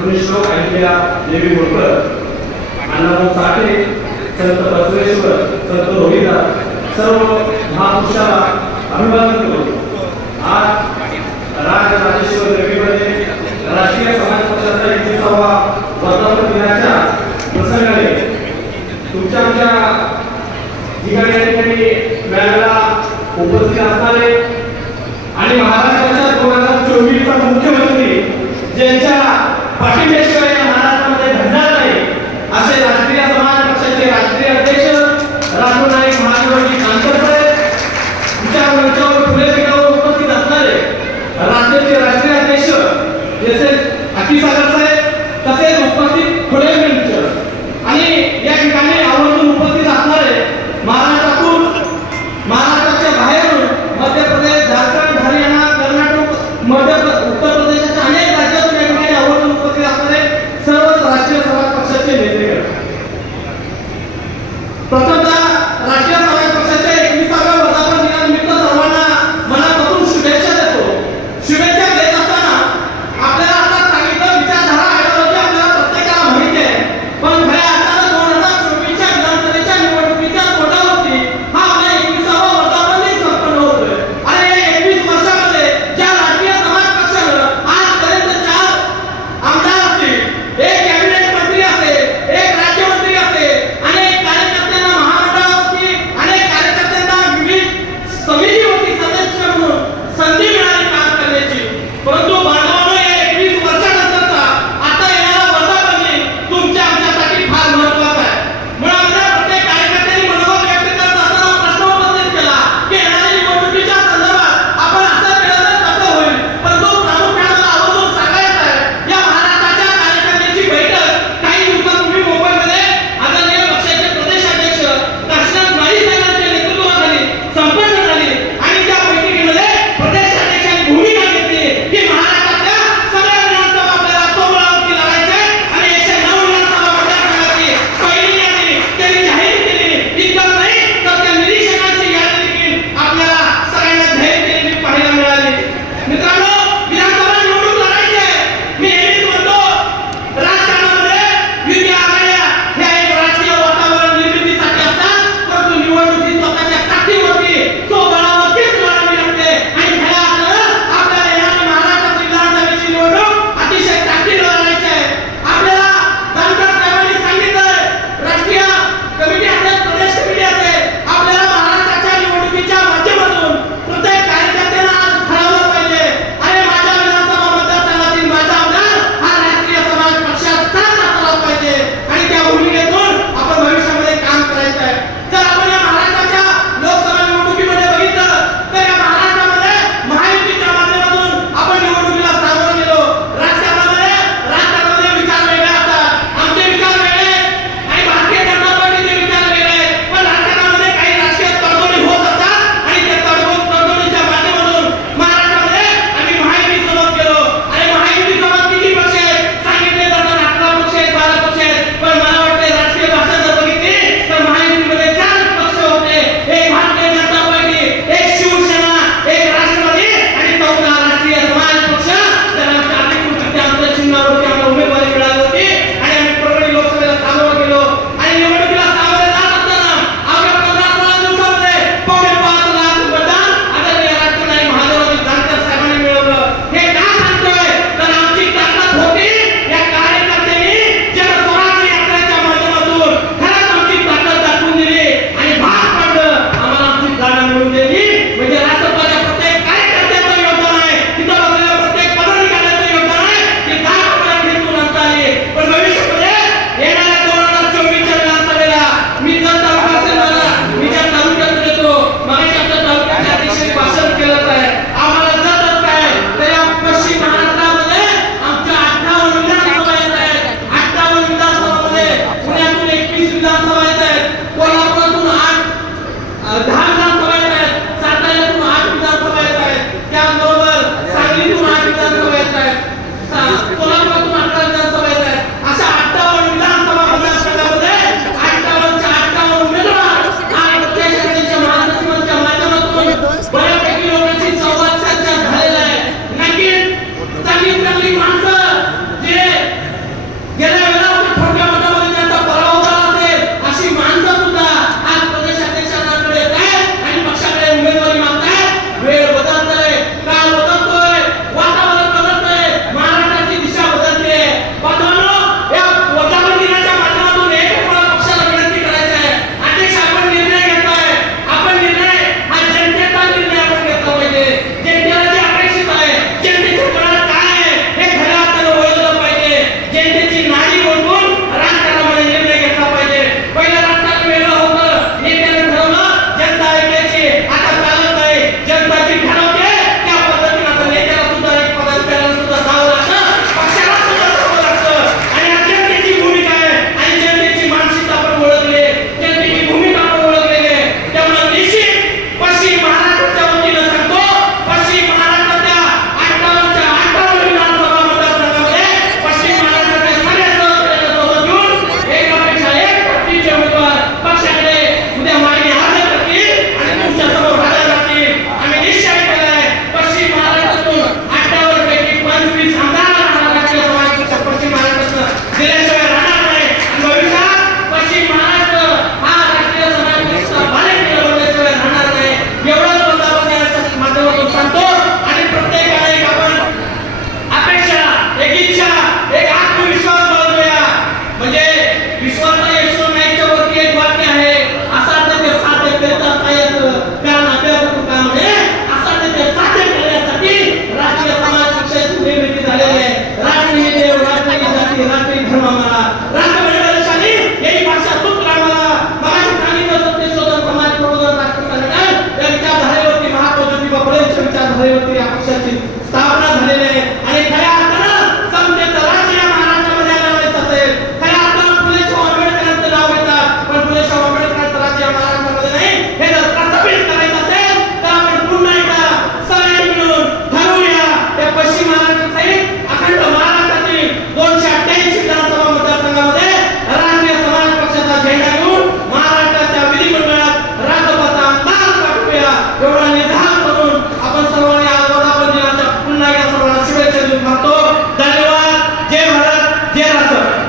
म्हणून श्लोक ऐकलेला देवी होळकर अण्णाभाऊ साठे संत बसवेश्वर संत रोहिदास सर्व महापुरुषाला अभिवादन करतो. आज राज राजेश्वर रविमध्ये aqui, Sagrada